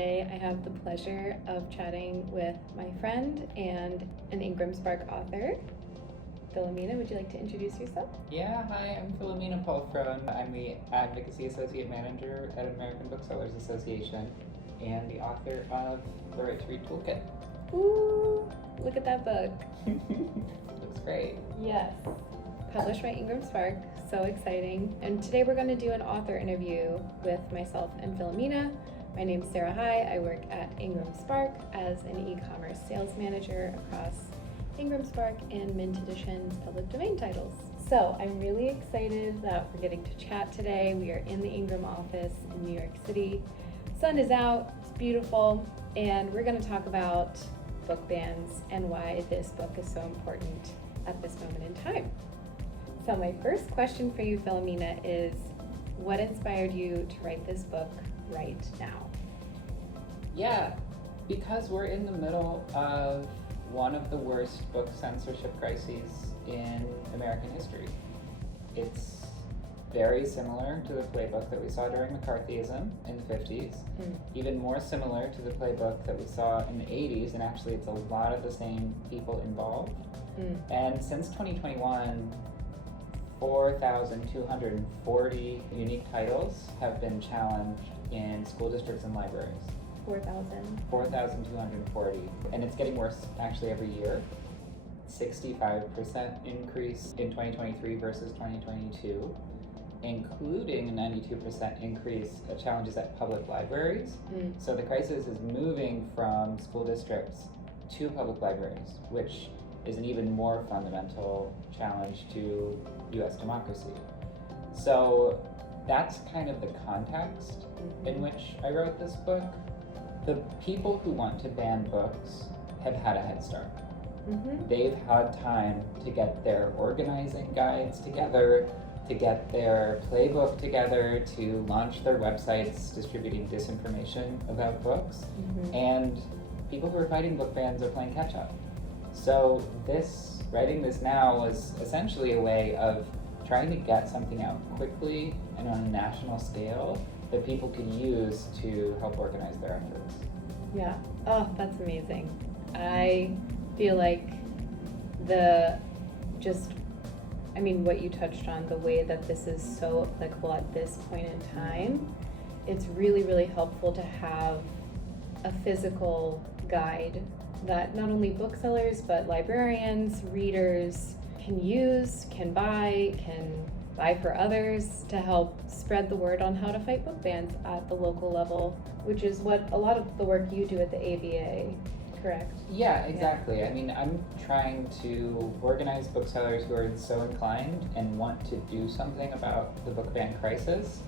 today I have the pleasure of chatting with my friend and an IngramSpark author. Philomena, would you like to introduce yourself? Yeah, hi, I'm Philomena Polefrone. I'm the Advocacy Associate Manager at American Booksellers Association and the author of the Right to Read Toolkit. Ooh, look at that book. Looks great. Yes. Published by IngramSpark, so exciting. And today we're going to do an author interview with myself and Philomena. My name's Sarah Hai. I work at IngramSpark as an e-commerce sales manager across IngramSpark and Mint Edition's public domain titles. So I'm really excited that we're getting to chat today. We are in the Ingram office in New York City. Sun is out, it's beautiful, and we're going to talk about book bans and why this book is so important at this moment in time. So my first question for you, Philomena, is what inspired you to write this book right now? Yeah, because we're in the middle of one of the worst book censorship crises in American history. It's very similar to the playbook that we saw during McCarthyism in the 50s, even more similar to the playbook that we saw in the 80s, and actually it's a lot of the same people involved. And since 2021, 4,240 unique titles have been challenged in school districts and libraries. 4,240. And it's getting worse actually every year. 65% increase in 2023 versus 2022, including a 92% increase of challenges at public libraries. So the crisis is moving from school districts to public libraries, which is an even more fundamental challenge to U.S. democracy. So that's kind of the context in which I wrote this book. The people who want to ban books have had a head start. They've had time to get their organizing guides together, to get their playbook together, to launch their websites distributing disinformation about books. And people who are fighting book bans are playing catch up. So writing this now was essentially a way of trying to get something out quickly and on a national scale that people could use to help organize their efforts. Yeah. Oh, that's amazing. I feel like what you touched on, the way that this is so applicable at this point in time, it's really, really helpful to have a physical guide that not only booksellers, but librarians, readers can use, can buy for others to help spread the word on how to fight book bans at the local level, which is what a lot of the work you do at the ABA, correct? Yeah, exactly. Yeah. I mean, I'm trying to organize booksellers who are so inclined and want to do something about the book ban crisis,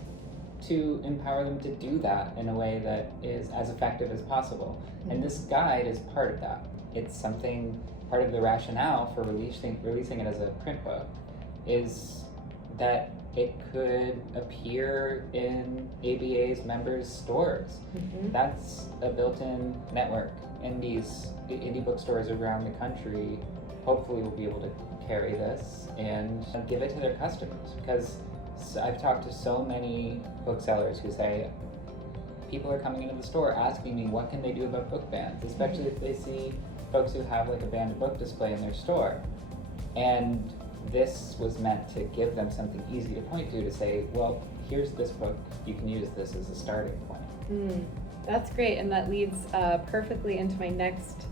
to empower them to do that in a way that is as effective as possible. And this guide is part of that. It's part of the rationale for releasing it as a print book is that it could appear in ABA's members' stores. That's a built-in network, and these indie bookstores around the country hopefully will be able to carry this and give it to their customers, because I've talked to so many booksellers who say people are coming into the store asking me what can they do about book bans, especially if they see folks who have like a banned book display in their store. And this was meant to give them something easy to point to say, well, here's this book, you can use this as a starting point. That's great, and that leads perfectly into my next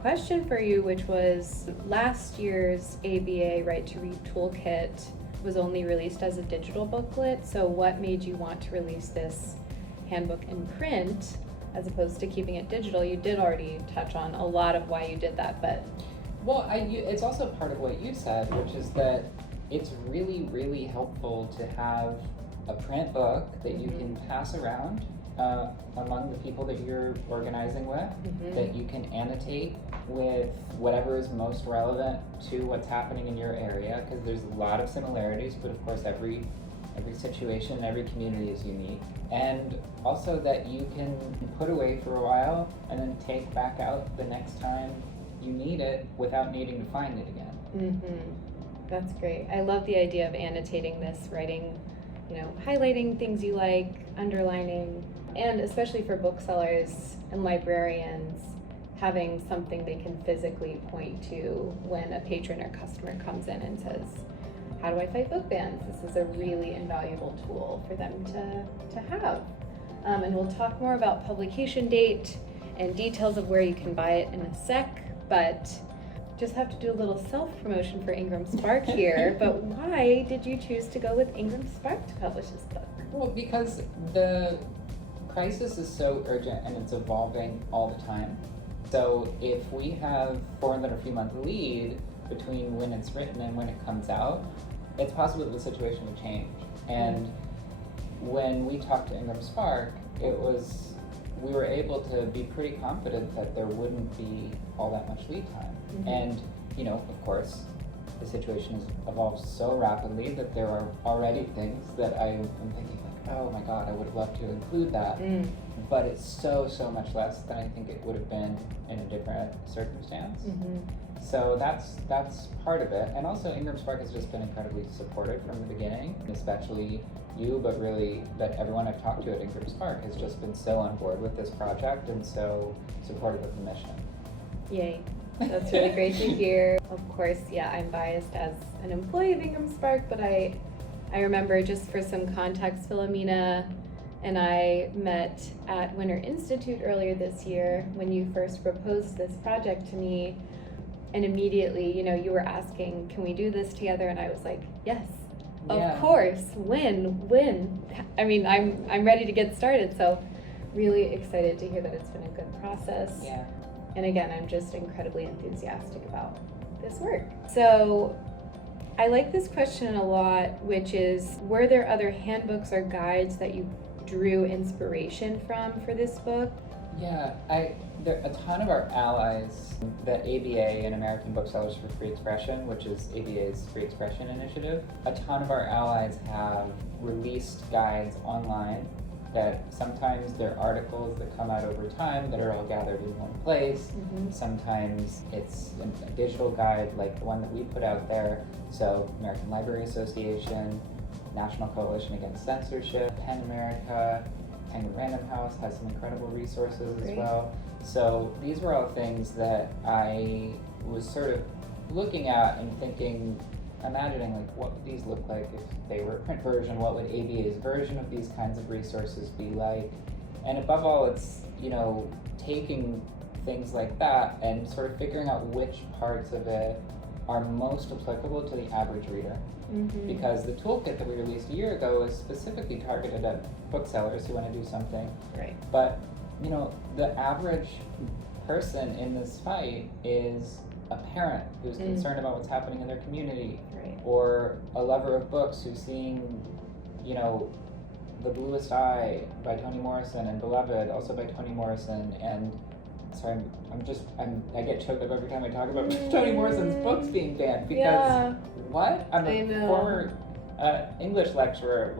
question for you, which was last year's ABA Right to Read Toolkit was only released as a digital booklet, so what made you want to release this handbook in print as opposed to keeping it digital? You did already touch on a lot of why you did that, but... Well, it's also part of what you said, which is that it's really, really helpful to have a print book that you can pass around among the people that you're organizing with, that you can annotate with whatever is most relevant to what's happening in your area, because there's a lot of similarities, but of course every situation, every community is unique. And also that you can put away for a while and then take back out the next time you need it without needing to find it again. That's great. I love the idea of annotating this, writing, highlighting things you like, underlining, And especially for booksellers and librarians, having something they can physically point to when a patron or customer comes in and says, how do I fight book bans? This is a really invaluable tool for them to have. And we'll talk more about publication date and details of where you can buy it in a sec, but just have to do a little self-promotion for IngramSpark here. But why did you choose to go with IngramSpark to publish this book? Well, because the crisis is so urgent and it's evolving all the time. So if we have more than a few month lead between when it's written and when it comes out, it's possible that the situation will change. And when we talked to IngramSpark, we were able to be pretty confident that there wouldn't be all that much lead time. Mm-hmm. And, of course, the situation has evolved so rapidly that there are already things that I'm thinking like, oh my God, I would have loved to include that. But it's so much less than I think it would have been in a different circumstance. Mm-hmm. So that's part of it. And also IngramSpark has just been incredibly supportive from the beginning, especially you, but really that everyone I've talked to at IngramSpark has just been so on board with this project and so supportive of the mission. Yay. That's really great to hear. Of course, yeah, I'm biased as an employee of IngramSpark, but I remember, just for some context, Philomena and I met at Winter Institute earlier this year when you first proposed this project to me, and immediately, you were asking, can we do this together? And I was like, yes, of course. When? I mean, I'm ready to get started, so really excited to hear that it's been a good process. Yeah. And again, I'm just incredibly enthusiastic about this work. So I like this question a lot, which is, were there other handbooks or guides that you drew inspiration from for this book? Yeah, a ton of our allies, the ABA and American Booksellers for Free Expression, which is ABA's Free Expression Initiative, a ton of our allies have released guides online that sometimes they're articles that come out over time that are all gathered in one place. Mm-hmm. Sometimes it's a digital guide like the one that we put out there. So American Library Association, National Coalition Against Censorship, PEN America, Penguin Random House has some incredible resources as well. So these were all things that I was sort of looking at and thinking, imagining like what would these look like if they were a print version, what would ABA's version of these kinds of resources be like? And above all, it's, taking things like that and sort of figuring out which parts of it are most applicable to the average reader. Mm-hmm. Because the toolkit that we released a year ago is specifically targeted at booksellers who want to do something. Right. But, the average person in this fight is a parent who's concerned about what's happening in their community, right, or a lover of books who's seeing, The Bluest Eye by Toni Morrison and Beloved, also by Toni Morrison, and sorry, I get choked up every time I talk about Toni Morrison's books being banned because what? I'm a former English lecturer,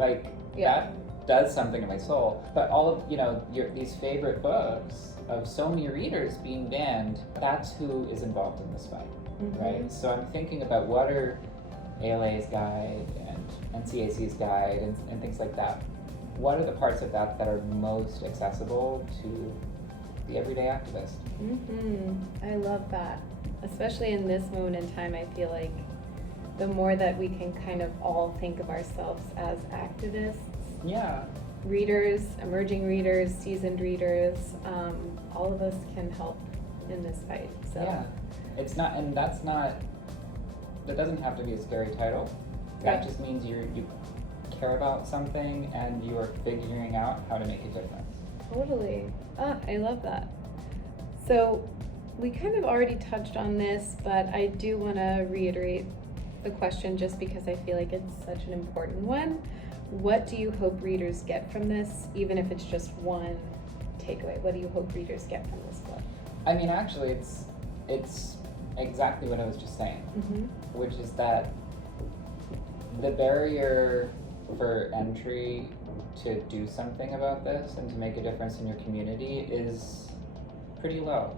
that does something to my soul. But all of these favorite books of so many readers being banned, that's who is involved in this fight, right? So I'm thinking about what are ALA's guide and NCAC's guide and things like that. What are the parts of that that are most accessible to the everyday activist? I love that. Especially in this moment in time, I feel like the more that we can kind of all think of ourselves as activists, readers, emerging readers, seasoned readers, all of us can help in this fight. So it's not, and that doesn't have to be a scary title. That just means you care about something and you are figuring out how to make a difference. Totally. I love that. So we kind of already touched on this, but I do want to reiterate the question just because I feel like it's such an important one. What do you hope readers get from this, even if it's just one takeaway? What do you hope readers get from this book? I mean, actually, it's exactly what I was just saying, which is that the barrier for entry to do something about this and to make a difference in your community is pretty low.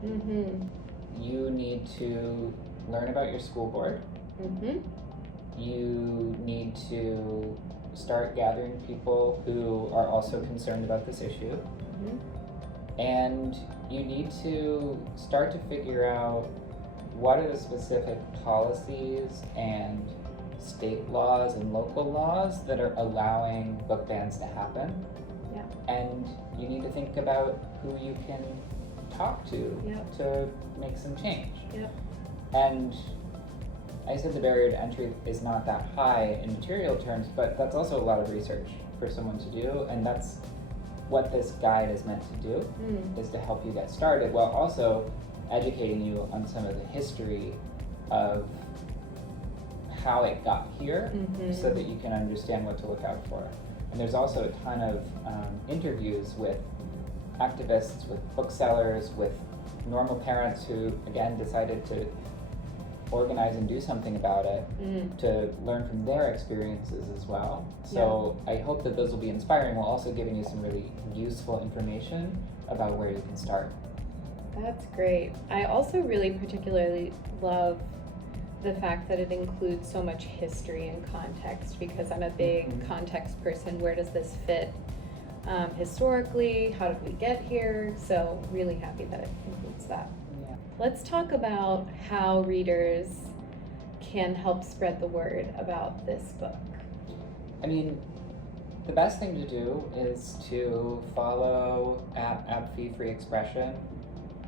You need to learn about your school board. You need to start gathering people who are also concerned about this issue. And you need to start to figure out what are the specific policies and state laws and local laws that are allowing book bans to happen. And you need to think about who you can talk to to make some change. And I said the barrier to entry is not that high in material terms, but that's also a lot of research for someone to do, and that's what this guide is meant to do, is to help you get started while also educating you on some of the history of how it got here, so that you can understand what to look out for. And there's also a ton of interviews with activists, with booksellers, with normal parents who, again, decided to organize and do something about it, to learn from their experiences as well. So I hope that those will be inspiring while also giving you some really useful information about where you can start. That's great. I also really particularly love the fact that it includes so much history and context, because I'm a big context person. Where does this fit historically? How did we get here? So really happy that it includes that. Let's talk about how readers can help spread the word about this book. I mean, the best thing to do is to follow at ABFE Free Expression.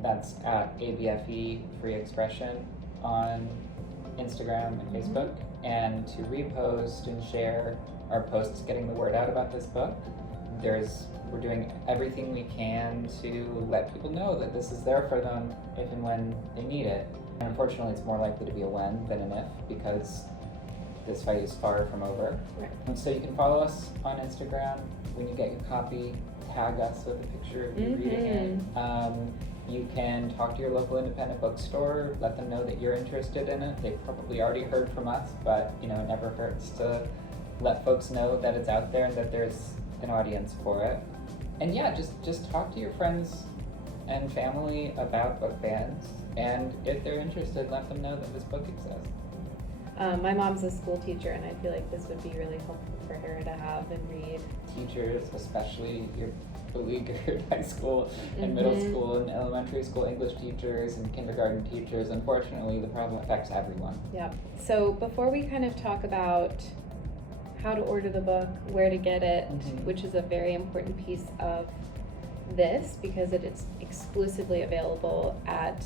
That's at ABFE Free Expression on Instagram and Facebook, and to repost and share our posts getting the word out about this book. We're doing everything we can to let people know that this is there for them if and when they need it. And unfortunately, it's more likely to be a when than an if, because this fight is far from over. And so you can follow us on Instagram. When you get your copy, tag us with a picture of you reading it. You can talk to your local independent bookstore, let them know that you're interested in it. They've probably already heard from us, but it never hurts to let folks know that it's out there and that there's an audience for it. And just talk to your friends and family about book bans, and if they're interested, let them know that this book exists. My mom's a school teacher, and I feel like this would be really helpful for her to have and read. Teachers, especially your beleaguered high school and middle school and elementary school English teachers and kindergarten teachers, unfortunately the problem affects everyone. So before we kind of talk about how to order the book, where to get it, which is a very important piece of this because it is exclusively available at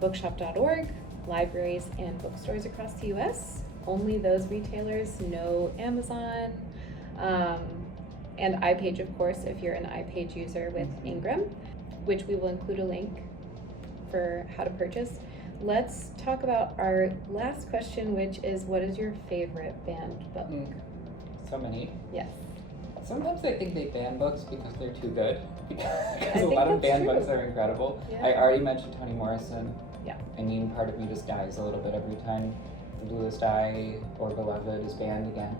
bookshop.org, libraries and bookstores across the US. Only those retailers, no Amazon, and iPage, of course, if you're an iPage user with Ingram, which we will include a link for how to purchase. Let's talk about our last question, which is, what is your favorite banned book? So many. Yes. Sometimes I think they ban books because they're too good, because a lot of banned books are incredible. I already mentioned Toni Morrison. I mean, part of me just dies a little bit every time The Bluest Eye or Beloved is banned again.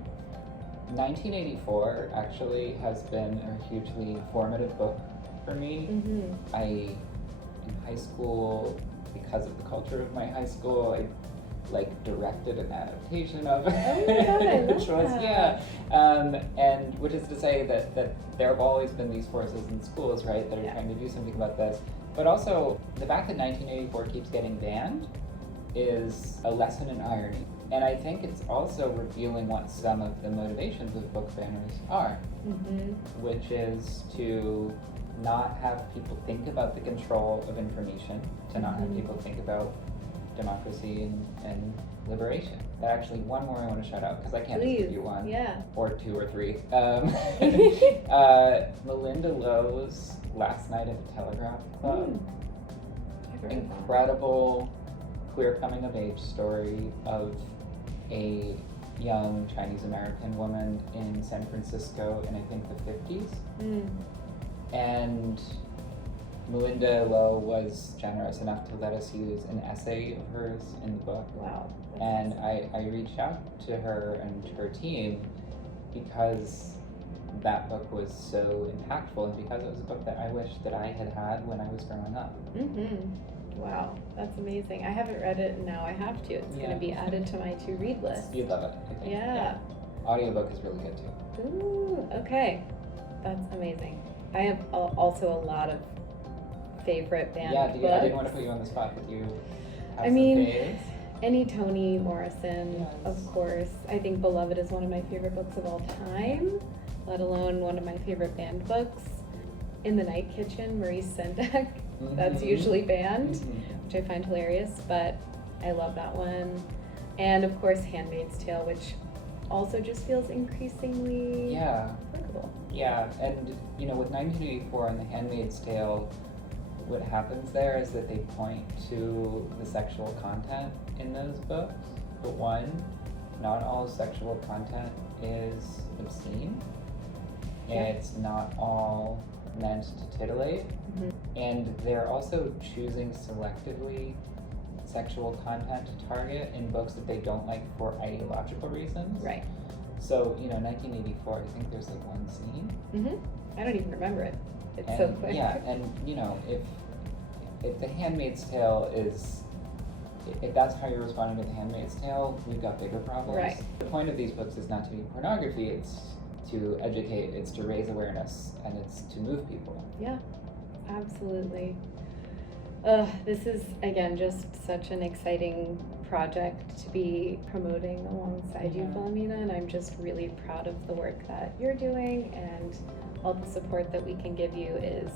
1984 actually has been a hugely formative book for me. In high school, because of the culture of my high school, I directed an adaptation of it. Oh my God, which was and which is to say that there have always been these forces in schools, right, that are trying to do something about this. But also the fact that 1984 keeps getting banned is a lesson in irony. And I think it's also revealing what some of the motivations of book banners are, which is to not have people think about the control of information, to not have people think about democracy and liberation. But actually, one more I want to shout out, because I can't just give you one, or two or three. Melinda Lowe's Last Night at the Telegraph Club. Incredible queer coming of age story of a young Chinese American woman in San Francisco in I think the 50s. And Melinda Lowe was generous enough to let us use an essay of hers in the book. Wow. And I reached out to her and her team because that book was so impactful and because it was a book that I wish that I had had when I was growing up. Wow, that's amazing. I haven't read it, and now I have to. It's going to be added to my to-read list. You'd love it, I think. Audiobook is really good too. Ooh, okay. That's amazing. I have also a lot of favorite band I books. didn't want to put you on the spot, but you have I some mean, faves. Any Toni Morrison, Yes. of course. I think Beloved is one of my favorite books of all time, let alone one of my favorite band books. In the Night Kitchen, Maurice Sendak. That's usually banned, which I find hilarious, but I love that one. And of course, Handmaid's Tale, which also just feels increasingly workable. Yeah, and with 1984 and The Handmaid's Tale, what happens there is that they point to the sexual content in those books. But one, not all sexual content is obscene. Yeah. It's not all meant to titillate. And they're also choosing selectively sexual content to target in books that they don't like for ideological reasons. Right. So, 1984, I think there's like one scene. I don't even remember it. It's so quick. Yeah, and if The Handmaid's Tale if that's how you're responding to The Handmaid's Tale, we've got bigger problems. Right. The point of these books is not to be pornography, it's to educate, it's to raise awareness, and it's to move people. Yeah, absolutely. This is, again, just such an exciting project to be promoting alongside you, Philomena, and I'm just really proud of the work that you're doing, and all the support that we can give you is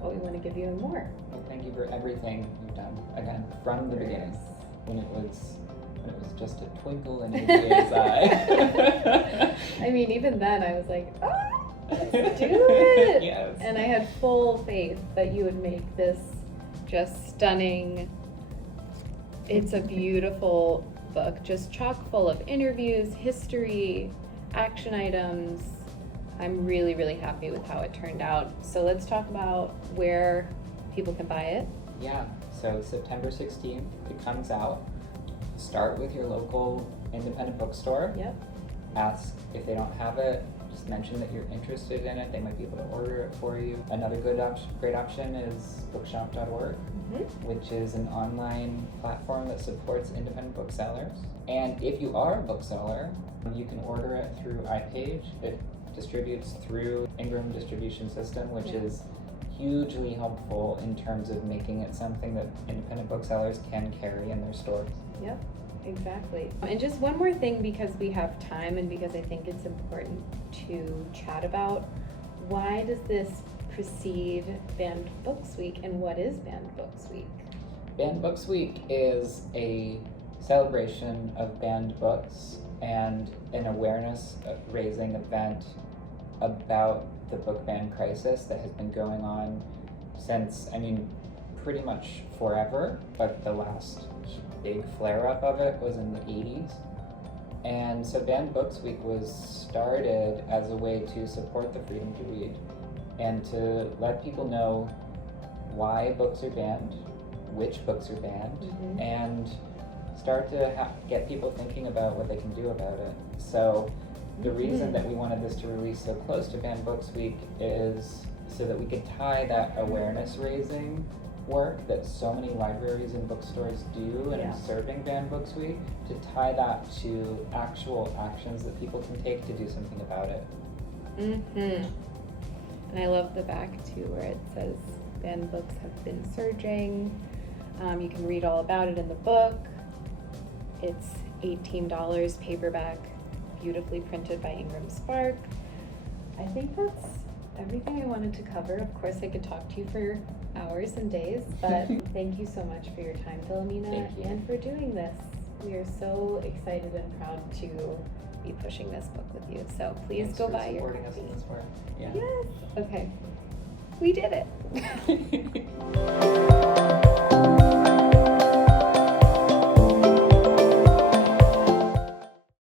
what we want to give you and more. Well, thank you for everything you've done, again, from the beginning, when it was just a twinkle in AJ's eye. I mean, even then I was like, let's do it! Yes. And I had full faith that you would make this just stunning. It's a beautiful book, just chock full of interviews, history, action items. I'm really, really happy with how it turned out. So let's talk about where people can buy it. Yeah, so September 16th, it comes out. Start with your local independent bookstore. Yep. Ask if they don't have it. Just mention that you're interested in it. They might be able to order it for you. Another great option is bookshop.org, which is an online platform that supports independent booksellers. And if you are a bookseller, you can order it through iPage. It distributes through Ingram distribution system, which is hugely helpful in terms of making it something that independent booksellers can carry in their stores. Yep, exactly. And just one more thing, because we have time and because I think it's important to chat about, why does this precede Banned Books Week, and what is Banned Books Week? Banned Books Week is a celebration of banned books and an awareness raising event about the book ban crisis that has been going on since, pretty much forever, but the last big flare-up of it was in the 80s. And so Banned Books Week was started as a way to support the freedom to read and to let people know why books are banned, which books are banned, and start to get people thinking about what they can do about it. So the reason that we wanted this to release so close to Banned Books Week is so that we could tie that awareness raising work that so many libraries and bookstores do in observing Banned Books Week, to tie that to actual actions that people can take to do something about it. And I love the back too, where it says banned books have been surging. You can read all about it in the book. It's $18 paperback, beautifully printed by IngramSpark. I think that's everything I wanted to cover. Of course, I could talk to you for hours and days, but thank you so much for your time, Philomena, and for doing this. We are so excited and proud to be pushing this book with you. So please go buy your copy. Us in this work. Yeah. Yes. Okay. We did it.